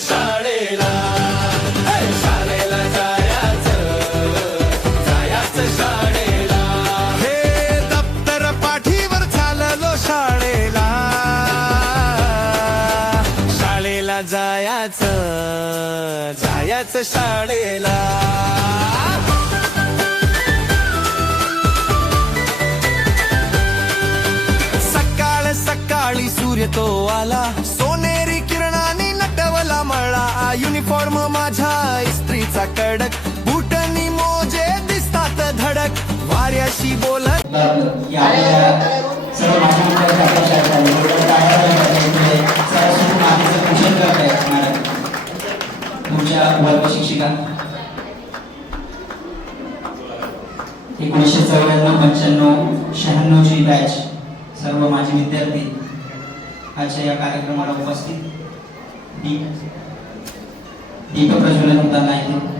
शाळेला, शाळेला जायचं, जायचं शाळेला. हे दप्तर पाठीवर चाललो शाळेला, शाळेला जायचं, जायचं शाळेला. सकाळ सकाळी सूर्य तो आला, सोनेरी किरणाने नटवला मळा. युनिफॉर्म माझ्या इस्त्रीचा कडक, बुटनी मोजे दिसतात धडक. वाऱ्याशी बोलत शिक्षिका 1994-95-96 ची बॅच सर्व माझे विद्यार्थी आजच्या या कार्यक्रमाला उपस्थित. दीप प्रज्वलन होताना आहे.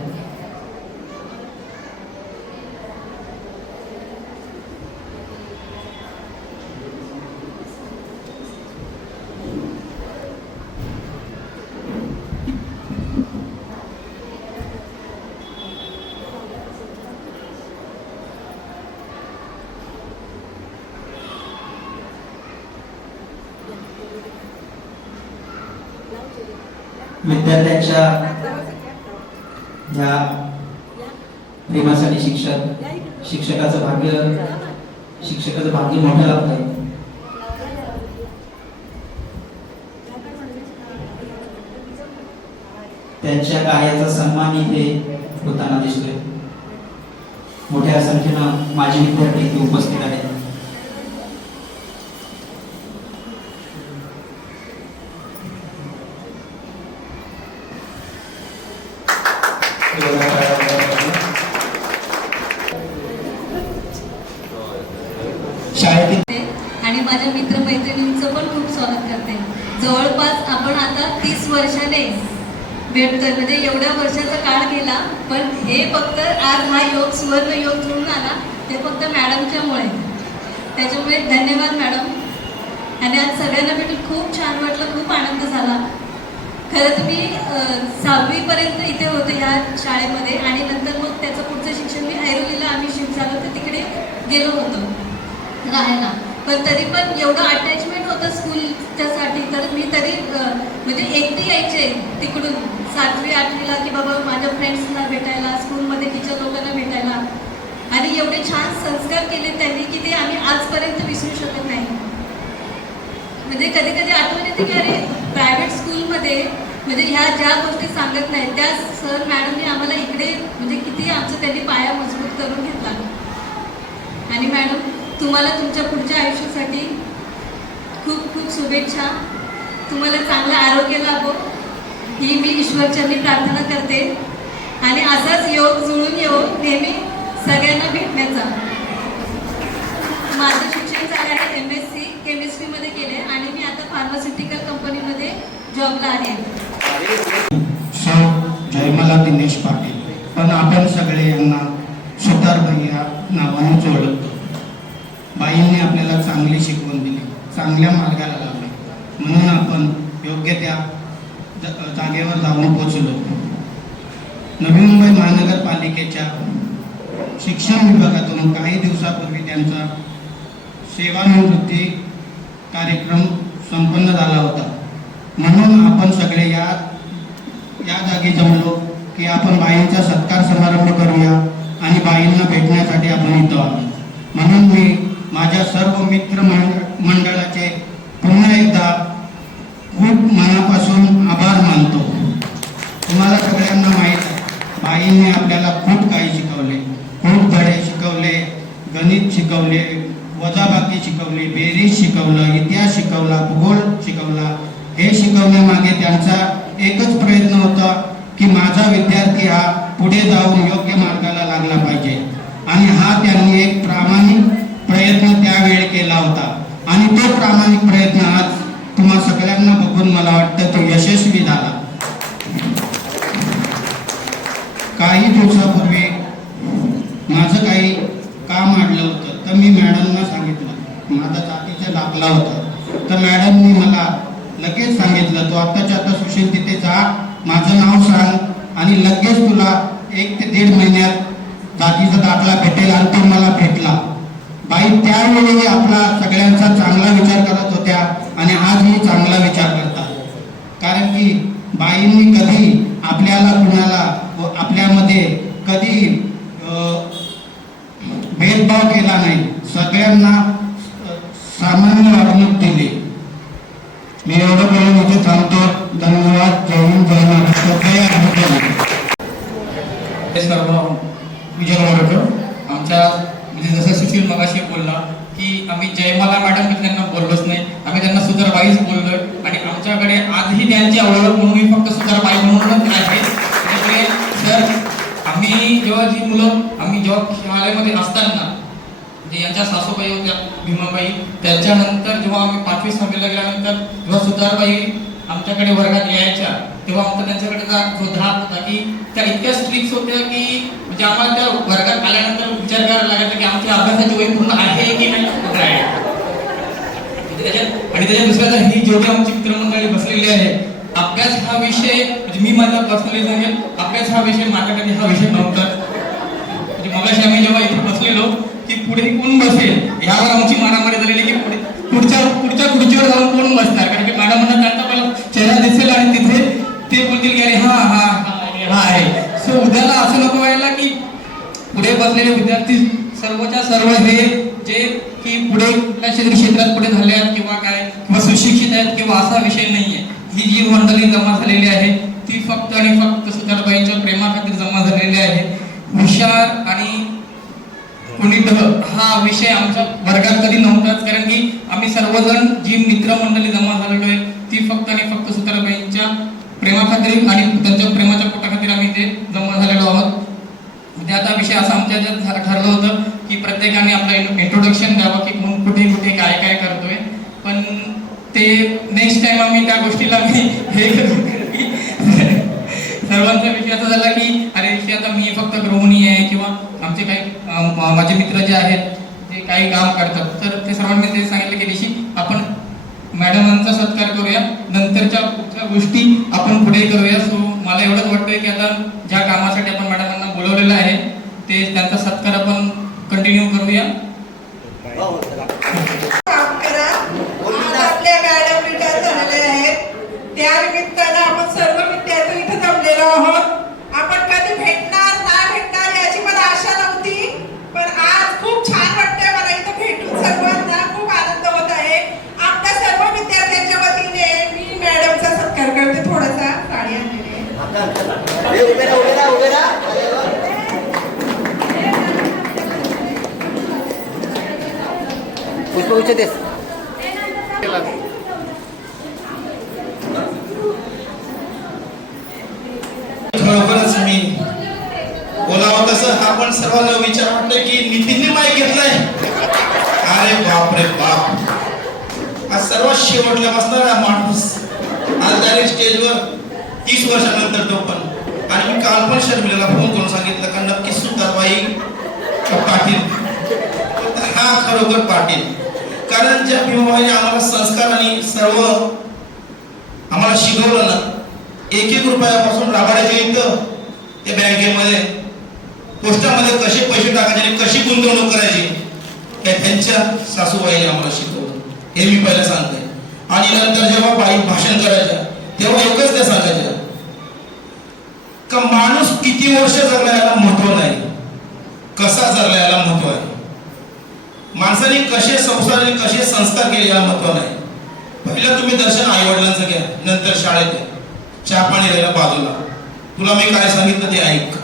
विद्यार्थ्यांच्या या प्रेमासाठी शिक्षकाचं भाग्य मोठं लागतं. त्यांच्या कार्याचा सन्मान इथे होताना दिसतोय. मोठ्या संख्येनं माझे विद्यार्थी इथे उपस्थित आहेत. आणि माझ्या मित्रमैत्रिणींचं पण खूप स्वागत करते. जवळपास आपण आता 30 वर्षाने भेटतोय, म्हणजे एवढ्या वर्षाचा काळ गेला, पण हे फक्त आज हा योग, सुवर्ण योग जुळून आला ते फक्त मॅडमच्यामुळे. त्याच्यामुळे धन्यवाद मॅडम. आणि आज सगळ्यांना भेटून खूप छान वाटलं, खूप आनंद झाला. खरं तुम्ही 6वी पर्यंत इथे होते या शाळेमध्ये, आणि नंतर मग त्याचं पुढचं शिक्षण मी ऐरोलीला आम्ही शिफ्ट झालो, तर तिकडे गेलो होतो राहायला. पण तरी पण एवढं अटॅचमेंट होतं स्कूलच्यासाठी, तर मी तरी म्हणजे एकटी यायचे तिकडून 7वी 8वीला, की बाबा माझ्या फ्रेंड्सना भेटायला, स्कूलमध्ये टीचर लोकांना भेटायला. आणि एवढे छान संस्कार केले त्यांनी की ते आम्ही आजपर्यंत विसरू शकत नाही. म्हणजे कधी कधी आठवण येते की अरे प्रायव्हेट स्कूलमध्ये म्हणजे ह्या ज्या गोष्टी सांगत नाहीत त्या सर मॅडमने आम्हाला इकडे म्हणजे किती आमचं त्यांनी पाया मजबूत करून घेतला. आणि मॅडम तुम्हाला तुमच्या पुढच्या आयुष्यासाठी खूप खूप शुभेच्छा. तुम्हाला चांगलं आरोग्य लाभो ही मी ईश्वरचरणी प्रार्थना करते. आणि असाच योग जुळून येऊ नेहमी सगळ्यांना भेटण्याचा. माझं शिक्षण झालं आहे MSc केमिस्ट्रीमध्ये केले, आणि मी आता फार्मास्युटिकल कंपनीमध्ये जॉबला आहे. जयमाला दिनेश पाटील, पण आपण सगळे यांना सुतारबाई या नावाने ओळखतो. बाईंनी आपल्याला चांगली शिकवण दिली, चांगल्या मार्गाला लावले, म्हणून आपण योग्य त्या जागेवर जाऊन पोचलो. नवी मुंबई महानगरपालिकेच्या शिक्षण विभागातून काही दिवसापूर्वी त्यांचा सेवानिवृत्ती कार्यक्रम संपन्न झाला होता. म्हणून आपण सगळे या जागी जमलो की आपण बाईंचा सत्कार समारंभ करूया आणि बाईंना भेटण्यासाठी आपण इथं आलो. म्हणून मी माझ्या सर्व मित्र मंडळाचे पुन्हा एकदा खूप मनापासून आभार मानतो. तुम्हाला सगळ्यांना माहीत आहे, बाईंनी आपल्याला खूप काही शिकवले, खूप धडे शिकवले, गणित शिकवले, वजाबाकी शिकवली, बेरीज शिकवलं, इतिहास शिकवला, भूगोल शिकवला. हे शिकवण्यामागे त्यांचा एकच प्रयत्न होता की माझा विद्यार्थी हा पुढे जाऊन योग्य मार्गाला लागला पाहिजे. आणि हा त्यांनी एक प्रामाणिक प्रयत्न त्यावेळी केला होता. आणि तो प्रामाणिक प्रयत्न आज तुम्हा सगळ्यांना बघून मला वाटतं तो यशस्वी झाला. काही दिवसापूर्वी माझं काही काम अडलं होतं, तर मी मॅडमना सांगितलं, माझा जातीचा दाखला होता. तर मॅडमनी मला लगेच सांगितलं, तो आत्ताच्या आता असशील तिथे जा, माझं नाव सांग आणि लगेच तुला 1 ते 1.5 महिन्यात जातीचा दाखला भेटेल. आणि तो मला भेटला. बाई त्यावेळी आपला सगळ्यांचा चांगला विचार करत होत्या आणि आजही चांगला विचार करतात. कारण की बाईंनी कधी आपल्याला कुणाला आपल्यामध्ये कधी भेदभाव केला नाही. सगळ्यांना सामान्य वागणूक दिली. मी एवढं बोलून इथे थांबतो. धन्यवाद. जय हिंद, जय महाराष्ट्र, जय महाराष्ट्र. हे सर्व विजय होतो आमच्या म्हणजे जसं सुशील मगाशी बोलला की आम्ही जयमाला मॅडम त्यांना बोललोच नाही, आम्ही त्यांना सुतारबाईच बोललोय आणि आमच्याकडे आजही त्यांची ओळख म्हणून मी फक्त सुतारबाई म्हणूनच आहे. त्यामुळे सर आम्ही जेव्हा शाळेमध्ये असताना म्हणजे यांच्या सासूबाई होत्या भीमाबाई, त्याच्यानंतर जेव्हा आम्ही 5वी 6वीला गेल्यानंतर जेव्हा सुतारबाई आमच्याकडे वर्गात यायच्या तेव्हा आमचा त्यांच्याकडे जो धाक होता की त्या इतक्या स्ट्रिक्ट होत्या की म्हणजे आम्हाला त्या वर्गात आल्यानंतर विचार करायला लागायचा की आमच्या अभ्यासाची वय पूर्ण आहे की नाही कुठे आहे. आणि त्याच्या दुसऱ्याचा ही जेवढी आमची मित्रमंडळी बसलेली आहे, अभ्यास हा विषय म्हणजे मी माझा पर्सनली सांगेल, अभ्यास हा विषय माझ्याकडे हा विषय नव्हता. म्हणजे मगाशी आम्ही जेव्हा इथे बसलेलो की पुढे कोण बसेल यावर आमची मारामारी झालेली की पुढच्या खुर्चीवर जाऊन कोण बसणार, कारण की मॅडमांना त्यांचा पहिला चेहरा दिसेल आणि तिथे ते बोलतील की अरे हा आहे. सो उद्याला असं नको व्हायला की पुढे बसलेले विद्यार्थी सर्वच्या सर्व हे जे की पुढे क्षेत्रात पुढे झाले आहेत किंवा काय किंवा सुशिक्षित आहेत किंवा असा विषय नाहीये. ही जी मंडळी जमा झालेली आहे ती फक्त आणि फक्त सुतारबाईंच्या प्रेमाखातीर जमा झालेली आहे. हुशार आणि कुणीत हा विषय आमच्या वर्गात कधी नव्हताच, कारण की आम्ही सर्वजण जी मित्रमंडळी जमा झालेलो आहे ती फक्त आणि फक्त सुतारबाईंच्या प्रेमाखातीर आणि त्यांच्या प्रेमाच्या पोटाखातीर आम्ही ते जमा झालेलो आहोत. म्हणजे आता विषय असा आमच्या याच्यात ठरलं होतं की प्रत्येकाने आपलं इंट्रोडक्शन द्यावं की कोण कुठे कुठे काय काय करतोय, पण ते नेक्स्ट टाइम आम्ही त्या गोष्टीला हे सर्वांचा विषय असा झाला की अरे विषय आता मी फक्त गृहिणी आहे किंवा आमचे काही माझे मित्र जे आहेत जे काही काम करतात, तर ते सर्वांनी ते सांगितलं की ऋषी आपण मॅडमांचा सत्कार करूया, नंतरच्या कुठल्या गोष्टी आपण पुढे करूया. सो मला एवढंच वाटतंय की आता ज्या कामासाठी आपण मॅडमांना बोलवलेलं आहे ते त्यांचा सत्कार आपण कंटिन्यू करूया. आपल्या मॅडम रिटायर झालेले आहेत, त्या निमित्तानं आपण सर्व विद्यार्थी इथे जमलेलो आहोत. आपण कधी भेटणार नाही भेटणार याची मला आशा नव्हती, पण आज खूप छान वाटतंय मला इथं भेटून. सर्वांना खूप आनंद होत आहे. आपल्या सर्व विद्यार्थ्यांच्या वतीने मी मॅडमचा सत्कार करते. थोडासा साडी आणलेली आहे. पुष्पगुच्छ देस. खरोखरच मी बोलावं तसं हा पण सर्वांना विचार वाटतोय की नितीनने माईक घेतलाय. अरे बाप रे बाप, आज सर्वात शेवटला बसणारा माणूस आज डायरेक्ट स्टेजवर 30 वर्षानंतर तो पण. आणि मी काल पण शर्मिलाला फोन करून सांगितलं का नक्की सुतारबाई पाटील. हा खरोखर पाटील, कारण ज्या भीमाबाईने आम्हाला संस्कार आणि सर्व आम्हाला शिकवलं ना, 1-1 रुपयापासून राबाड्याच्या इथं त्या बँकेमध्ये पोस्टामध्ये कसे पैसे टाकायचे आणि कशी गुंतवणूक करायची हे त्यांच्या सासूबाईने आम्हाला शिकवलं. हे मी पहिलं सांगते. आणि नंतर जेव्हा बाई भाषण करायच्या तेव्हा एकच त्या सांगायच्या का माणूस किती वर्ष जगला याला महत्व नाही, कसा जगला याला महत्व आहे. माणसाने कसे संस्कार कसे संस्कार केले याला महत्व नाही. पहिलं तुम्ही दर्शन आई वडिलांचं घ्या, नंतर शाळेत घ्या, चहा पाणी राहिला बाजूला. तुला मी काय सांगितलं ते ऐक.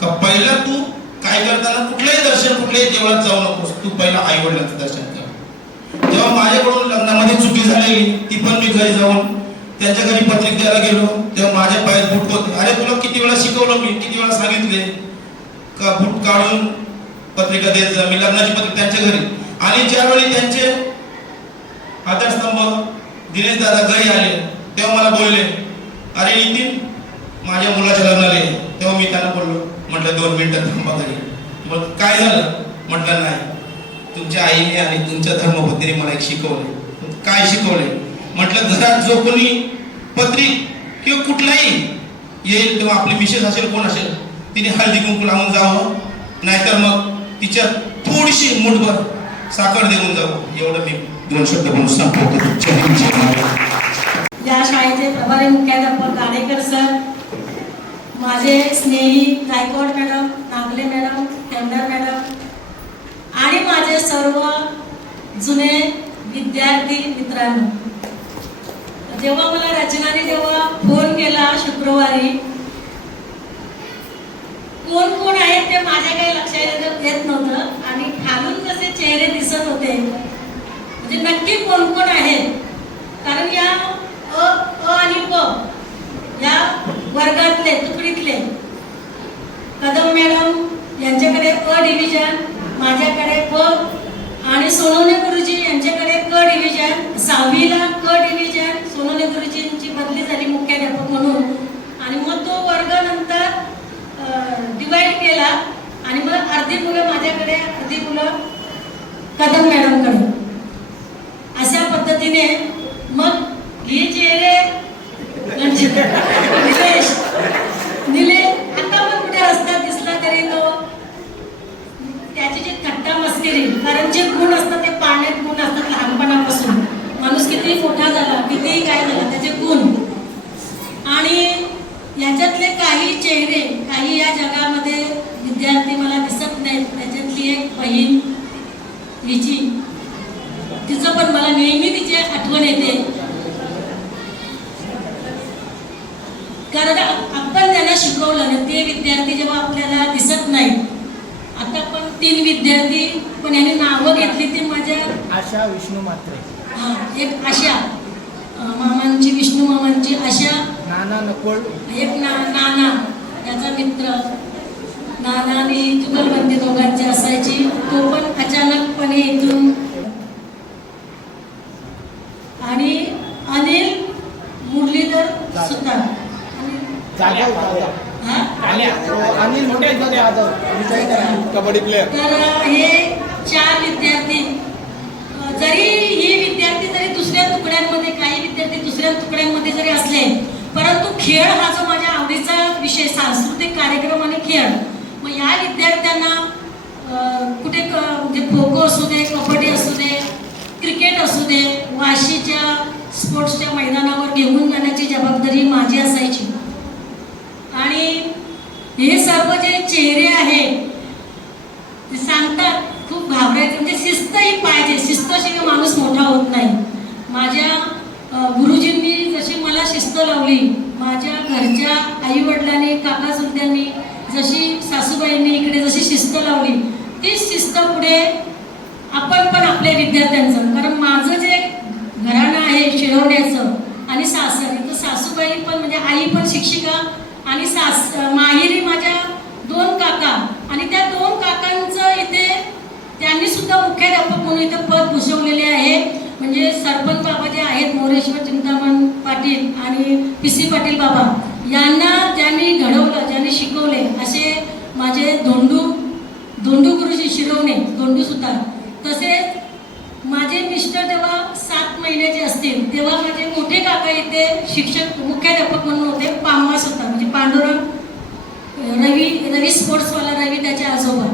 का पहिलं तू काय करताना कुठलंही दर्शन कुठल्याही देवळात जाऊ नकोस, तू पहिलं आई वडिलांचं दर्शन कर. जेव्हा माझ्याकडून लग्नामध्ये चुकी झालेली ती पण मी घरी जाऊन त्यांच्या घरी पत्रिका द्यायला गेलो तेव्हा माझ्या पायात बूट होते. अरे तुला किती वेळा शिकवलं मी, किती वेळा सांगितले का बूट काढून पत्रिका देत जा. मी लग्नाची पत्रिका त्यांच्या घरी. आणि ज्यावेळी त्यांचे आधारस्तंभ दिनेश दादा घरी आले तेव्हा मला बोलले अरे नितीन माझ्या मुलाच्या लग्नाला ये. तेव्हा मी त्यांना बोललो, म्हटलं 2 मिनिटं थांबा घरी. मग काय झालं म्हटलं नाही, तुमच्या आईने आणि तुमच्या धर्मपत्नीने मला एक शिकवले. काय शिकवले म्हटलं, घरात जो कोणी पत्रिक किंवा कुठलाही येईल तेव्हा आपली मिसेस असेल कोण असेल तिने हळदी कुंकू लावून जावं, नाहीतर मग तिच्या थोडीशी मुठभर साखर देऊन जावं. एवढं मी 2 शब्द बोलून संपवतो. जय हिंद, जय महाराष्ट्र. या शाळेचे प्रभारी मुख्याध्यापक गाडेकर सर, माझे स्नेही Gaikwad madam, Nagle madam, tender madam आणि माझे सर्व जुने विद्यार्थी मित्रांनो, जेव्हा मला रचनाने जेव्हा फोन केला शुक्रवारी, कोण कोण आहेत ते माझ्या काही लक्षात येत नव्हतं आणि खालून जसे चेहरे दिसत होते म्हणजे नक्की कोण कोण आहेत. कारण या अ आणि प या वर्गातले तुकडीतले कदम मॅडम यांच्याकडे अ डिव्हिजन, माझ्याकडे प आणि सोनवणे गुरुजी यांच्याकडे क डिव्हिजन, 6वीला क डिव्हिजन. सोनवणे गुरुजींची बदली झाली मुख्याध्यापक म्हणून आणि मग तो वर्ग नंतर डिवाइड केला आणि मग अर्धी मुलं माझ्याकडे, अर्धी मुलं कदम मॅडमकडे. अशा पद्धतीने मग हे चेहरे निले आता पण कुठे रस्त्यात दिसला तरी तो त्याची जी थट्टा मस्करी, कारण जे गुण असतात ते पाण्यात गुण असतात लहानपणापासून. माणूस किती मोठा झाला, कितीही काय झाला, त्याचे गुण. आणि याच्यातले काही चेहरे, काही या जगामध्ये विद्यार्थी मला दिसत नाहीत. त्याच्यातली एक बहीण हिची, तिचं पण मला नेहमी तिची आठवण येते. कारण आपण त्यांना शिकवलं ना, ते विद्यार्थी जेव्हा आपल्याला दिसत नाहीत. आता पण 3 विद्यार्थी पण यांनी नावं घेतली ती माझ्या आशा विष्णू म्हात्रे, एक आशा मामांची, विष्णू मामांची आशा, नाना नकोळ, एक नाना त्याचा मित्र, नाना आणि जुगलबंदी दोघांची असायची. तो पण अचानकपणे इथून. आणि अनिल मुरलीधर सुतार, अनिल मुरलीधर जाधव, कबड्डी प्लेयर. तर हे 4 विद्यार्थी, जरी ही विद्यार्थी जरी दुसऱ्या तुकड्यांमध्ये, काही विद्यार्थी दुसऱ्या तुकड्यांमध्ये जरी असले, परंतु खेळ हा जो माझ्या आवडीचा विषय, सांस्कृतिक कार्यक्रम आणि खेळ, मग या विद्यार्थ्यांना कुठे म्हणजे खो खो असू दे, कबड्डी असू दे, क्रिकेट असू दे, वाशीच्या स्पोर्ट्सच्या मैदानावर घेऊन जाण्याची जबाबदारी माझी असायची. आणि हे सर्व जे चेहरे आहेत ते सांगतात खूप घाबरायचं, म्हणजे शिस्त ही पाहिजे. शिस्तशिवाय माणूस मोठा होत नाही. माझ्या गुरुजींनी जशी मला शिस्त लावली, माझ्या घरच्या आई वडिलांनी, काका सुद्यांनी, जशी सासूबाईंनी इकडे जशी शिस्त लावली, तीच शिस्त पुढे आपण पण आपल्या विद्यार्थ्यांचं. कारण माझं जे घराणं आहे शिरवण्याचं आणि सासर, तर सासूबाई पण म्हणजे आई पण शिक्षिका आणि माहेरी माझ्या 2 काका आणि त्या 2 काकांचं इथे त्यांनी सुद्धा मुख्याध्यापक म्हणून इथं पद भूषवलेले आहे. म्हणजे सरपंच बाबा जे आहेत मोरेश्वर चिंतामण पाटील आणि PC पाटील बाबा, यांना ज्यांनी घडवलं, ज्यांनी शिकवले असे माझे धोंडू गुरुजी शिरवणे, धोंडू सुतार. तसेच माझे मिस्टर जेव्हा 7 महिन्याचे असतील तेव्हा माझे मोठे काका इथे शिक्षक मुख्याध्यापक म्हणून होते. पामवास होता, म्हणजे पांडुरंग रवी स्पोर्ट्सवाला रवी त्याचे आजोबा.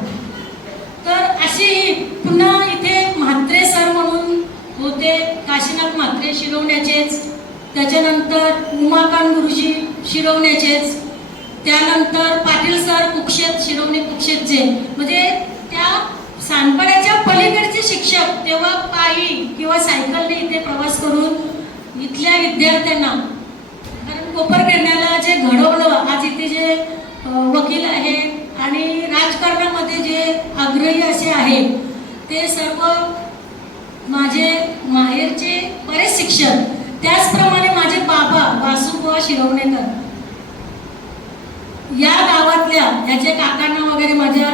तर अशी पुन्हा इथे म्हात्रे सर म्हणून होते, काशीनाथ म्हात्रे शिरवण्याचेच. त्याच्यानंतर उमाकांत गुरुजी शिरवण्याचेच. त्यानंतर पाटील सर कुक्षेत, शिरवणे कुक्षेतचे. म्हणजे त्या सांडपाड्याच्या पलीकडचे शिक्षक तेव्हा पायी किंवा सायकलने इथे प्रवास करून इथल्या विद्यार्थ्यांना, कारण कोपरखेरण्याला जे घडवलं, आज इथे जे वकील आहेत आणि राजकारणामध्ये जे आग्रही असे आहेत, ते सर्व माझे माहेरचे बरेच शिक्षक. त्याचप्रमाणे माझे बाबा वासुबुवा शिरवणेकर, या गावातल्या याचे काकांना वगैरे माझ्या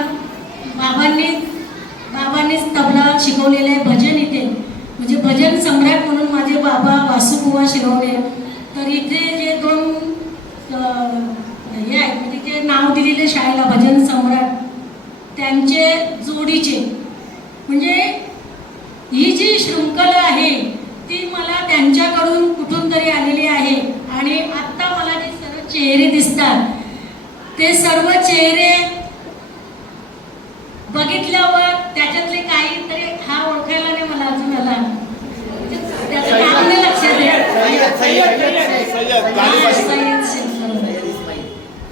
बाबांनीच तबला शिकवलेलं आहे. भजन इथे म्हणजे भजन सम्राट म्हणून माझे बाबा वासुबुवा शिरवणे. तर इथे जे 2 हे आहेत, म्हणजे ते नाव दिलेले शाळेला भजन सम्राट, त्यांचे जोडीचे. म्हणजे ही जी शृंखला आहे ती मला त्यांच्याकडून कुठून तरी आलेली आहे. आणि आत्ता मला चेहरे दिसतात ते सर्व चेहरे बघितल्यावर त्याच्यातले काहीतरी हा ओळखायला नाही मला अजून आला. त्याचं नाव नाही लक्षात येत. सय्यद शेख.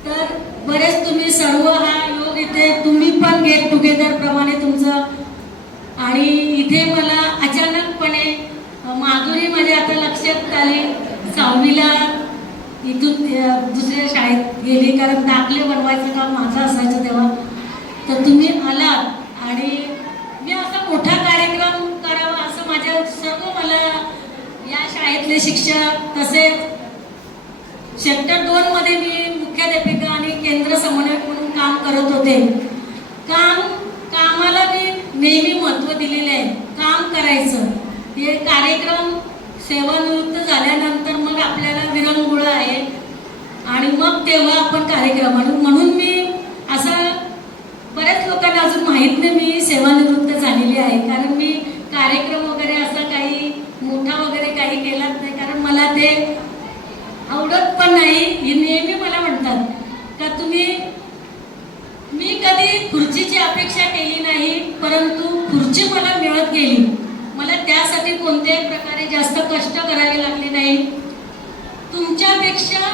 तर बरेच तुम्ही सर्व हा योग इथे तुम्ही पण गेट टुगेदर प्रमाणे तुमचं आणि इथे मला अचानकपणे माधुरी माझ्या आता लक्षात आली. 6वीला इथून दुसऱ्या शाळेत गेली कारण दाखले बनवायचं काम माझं असायचं तेव्हा. तर तुम्ही आलात आणि मी असा मोठा कार्यक्रम करावा असं माझ्या सर्व मला या शाळेतले शिक्षक तसेच सेक्टर 2 मध्ये मी मुख्याध्यापिका आणि केंद्र समन्वयक म्हणून काम करत होते. कामाला मी नेहमी महत्त्व दिलेले आहे. काम करायचं. हे कार्यक्रम सेवानिवृत्त झाल्यानंतर मग आपल्याला विरंगुळा आहे आणि मग तेव्हा आपण कार्यक्रम म्हणून मी असं बऱ्याच लोकांना अजून माहीत नाही मी सेवानिवृत्त झालेली आहे. कारण मी कार्यक्रम वगैरे असं काही मोठा वगैरे काही केलाच नाही कारण मला ते आवडत पण नाही. हे नेहमी मला म्हणतात का मी कधी खुर्चीची अपेक्षा केली नाही परंतु खुर्ची मला मिळत गेली. मला त्यासाठी कोणत्याही प्रकारे जास्त कष्ट करावे लागले नाही. तुमच्यापेक्षा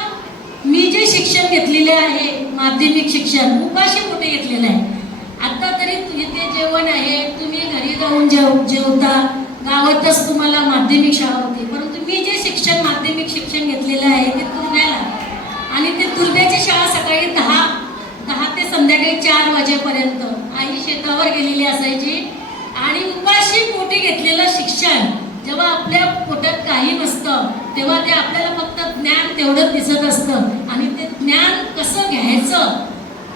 मी जे शिक्षण घेतलेले आहे माध्यमिक शिक्षण उपाशी पोटी घेतलेलं आहे. आता तरी इथे जेवण आहे तुम्ही घरी जाऊन जेवता. गावातच तुम्हाला माध्यमिक शाळा होती परंतु मी जे शिक्षण माध्यमिक शिक्षण घेतलेलं आहे ते तुर्ब्याला आणि ते तुर्ब्याची शाळा सकाळी 10 ते संध्याकाळी 4 वाजेपर्यंत आई शेतावर गेलेली असायची आणि उपाशी पोटी घेतलेलं शिक्षण जेव्हा आपल्या पोटात काही नसतं तेव्हा ते आपल्याला फक्त ज्ञान तेवढंच दिसत असतं आणि ते ज्ञान कसं घ्यायचं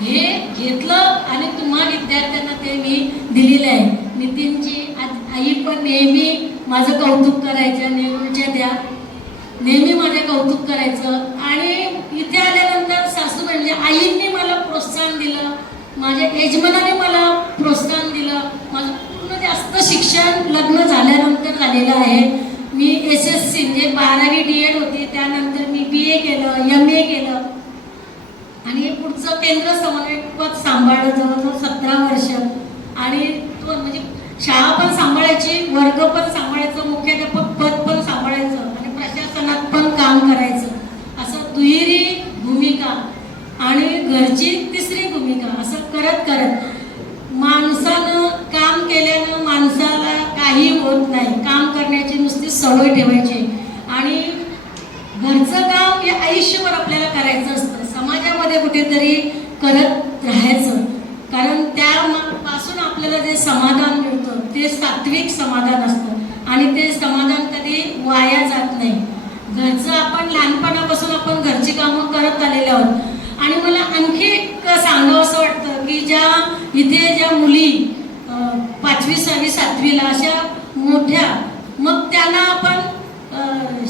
हे घेतलं आणि तुम्हा विद्यार्थ्यांना ते मी दिलेलं आहे. नितीनची आई पण नेहमी माझं कौतुक करायचं. नेहमीच्या त्या नेहमी माझं कौतुक करायचं आणि इथे आल्यानंतर सासू म्हणजे आईंनी मला प्रोत्साहन दिलं. माझ्या यजमानाने मला प्रोत्साहन दिलं. माझं पूर्ण जास्त शिक्षण लग्न झाल्यानंतर झालेलं आहे. मी SSC म्हणजे 12वी DED होती त्यानंतर मी BA केलं MA केलं आणि पुढचं केंद्र समन्वयक पद सांभाळलं जवळजवळ 17 वर्ष आणि तो म्हणजे शाळा पण सांभाळायची वर्ग पण सांभाळायचं मुख्याध्यापक पद पण सांभाळायचं आणि प्रशासनात पण काम करायचं. असं दुहेरी भूमिका आणि घरची तिसरी भूमिका असं करत माणसानं काम केल्यानं माणसाला काही होत नाही. काम करण्याची नुसती सवय ठेवायची आणि घरचं काम हे आयुष्यभर आपल्याला करायचं असतं. समाजामध्ये कुठेतरी करत राहायचं कारण त्यापासून आपल्याला जे समाधान मिळतं ते सात्विक समाधान असतं आणि ते समाधान कधी वाया जात नाही. घरचं आपण लहानपणापासून आपण घरची कामं करत आलेले आहोत आणि मला आणखी एक सांगावं असं वाटतं की इथे ज्या मुली 5वी 6वी 7वीला अशा मोठ्या मग त्यांना आपण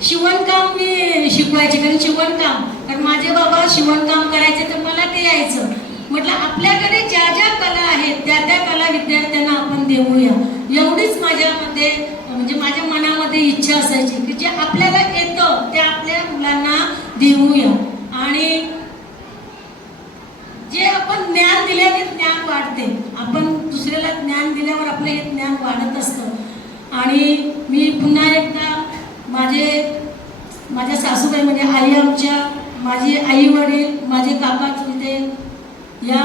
शिवणकाम मी शिकवायचे कारण माझे बाबा शिवणकाम करायचे तर मला ते यायचं. म्हटलं आपल्याकडे ज्या ज्या कला आहेत त्या कला विद्यार्थ्यांना आपण देऊया एवढीच माझ्यामध्ये म्हणजे माझ्या मनामध्ये इच्छा असायची की जे आपल्याला येतं ते आपल्या मुलांना देऊया आणि जे आपण ज्ञान दिल्याने ज्ञान वाढते. आपण दुसऱ्याला ज्ञान दिल्यावर आपलं हे ज्ञान वाढत असतं. आणि मी पुन्हा एकदा माझ्या सासूबाई म्हणजे आई आमच्या माझे आई वडील माझे काका चुलते या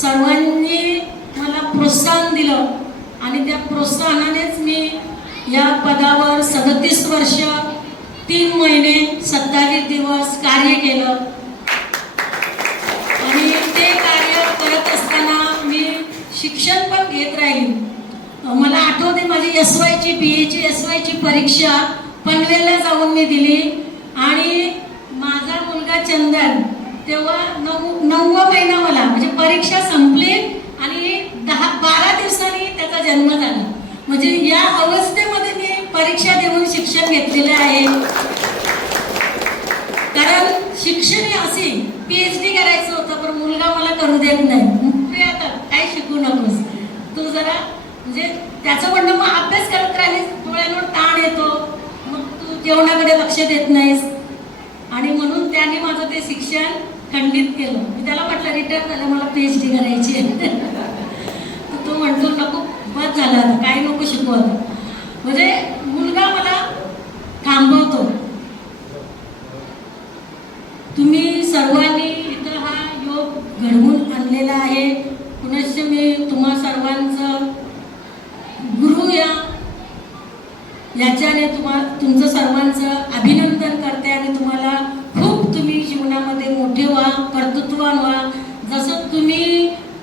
सर्वांनी मला प्रोत्साहन दिलं आणि त्या प्रोत्साहनानेच मी या पदावर 37 वर्ष 3 महिने 27 दिवस कार्य केलं आणि ते कार्य करत असताना मी शिक्षण पण घेत राहिली. मला आठवते माझी SYची BAची SYची परीक्षा पनवेलला जाऊन मी दिली आणि माझा मुलगा चंदन तेव्हा 9वा महिना मला म्हणजे परीक्षा संपली आणि 12 दिवसांनी त्याचा जन्म झाला. म्हणजे या अवस्थेमध्ये मी परीक्षा देऊन शिक्षण घेतलेलं आहे. कारण शिक्षण हे असे PhD करायचं होतं पण मुलगा मला करू देत नाही. आता काय शिकू नकोस तू जरा म्हणजे त्याचं म्हणणं मग अभ्यास करत राहिलीस डोळ्यांवर ताण येतो मग तू जेवणाकडे लक्ष देत नाहीस आणि म्हणून त्याने माझं ते शिक्षण खंडित केलं. मी त्याला म्हटलं रिटायर झालं मला PhD करायची आहे. तर तो म्हणतो नको बस झालं आता काही नको शिकू आता. म्हणजे मुलगा मला थांबवतो. तुम्ही सर्वांनी इथं हा योग घडवून आणलेला आहे. पुनश्च मी तुम्हा सर्वांचं गुरु याच्याने तुमचं सर्वांचं अभिनंदन करते आणि तुम्हाला खूप तुम्ही जीवनामध्ये मोठे व्हा, कर्तृत्ववान व्हा.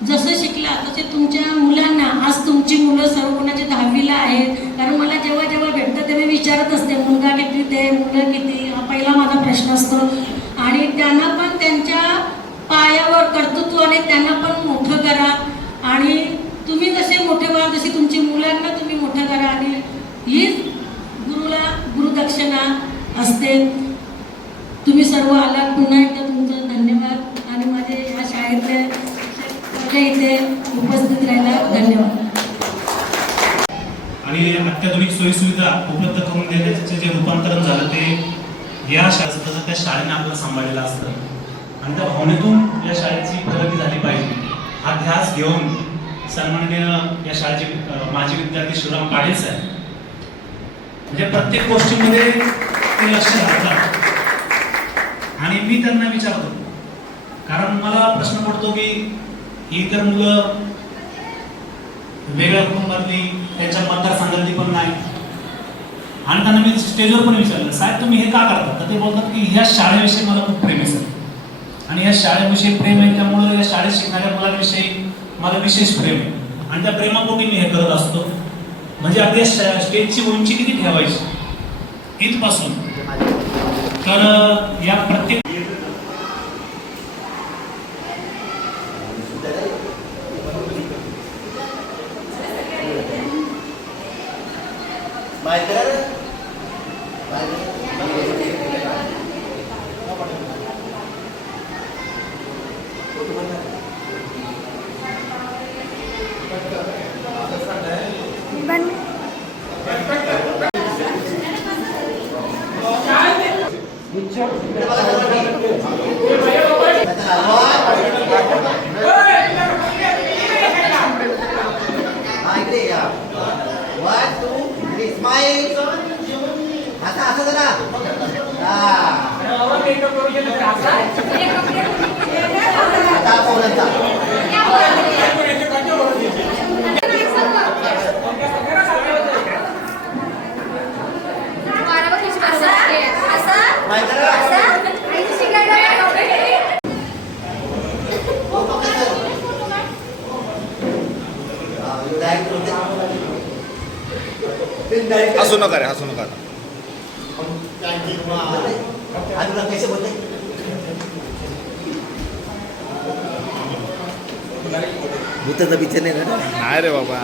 जसं शिकला तसे तुमच्या मुलांना, आज तुमची मुलं सर्व कोणाचे 10वीला आहेत. कारण मला जेव्हा जेव्हा भेटतं तेव्हा विचारत असते मुलगा किती ते मुलं किती, हा पहिला माझा प्रश्न असतो. आणि त्यांना पण त्यांच्या पायावर कर्तृत्वाने त्यांना पण मोठं करा. आणि तुम्ही जसे मोठे व्हा तशी तुमची मुलांना तुम्ही मोठं करा. आणि हीच गुरुदक्षिणा असते. तुम्ही सर्व आलात, पुन्हा एकदा तुमचं धन्यवाद. आणि माझे या शाळेतले इथे उपस्थित राहायला धन्यवाद. आणि अत्याधुनिक सोयीसुविधा उपलब्ध करून देण्याचे जे रूपांतरण झालं ते या शाळेचं त्या शाळेने आपलं सांभाळलेलं असतं. आणि त्या भावनेतून या शाळेची प्रगती झाली पाहिजे हा ध्यास घेऊन सन्माननीय या शाळेचे माजी विद्यार्थी शिवराम काळे साहेब म्हणजे प्रत्येक गोष्टीमध्ये ते लक्ष घालतात. आणि मी त्यांना विचारतो, कारण मला प्रश्न पडतो की इतर मुलं वेगळ्या कुटुंबातली, त्यांच्या मतदारसंघातली पण नाही. आणि त्यांना मी स्टेजवर पण विचारलं, साहेब तुम्ही हे का करता? तर ते बोलतात की ह्या शाळेविषयी मला खूप प्रेम आहे सर. आणि या शाळेविषयी प्रेम आहे त्यामुळे या शाळेत शिकणाऱ्या मुलांविषयी मला विशेष प्रेम आहे. आणि त्या प्रेमापोटी मी हे करत असतो. म्हणजे अगदी स्टेजची उंची किती ठेवायची इथपासून. तर या प्रत्येक हसू नका रे, हसू नका. भूताचा पिक्चर नाही ना नाही रे बाबा.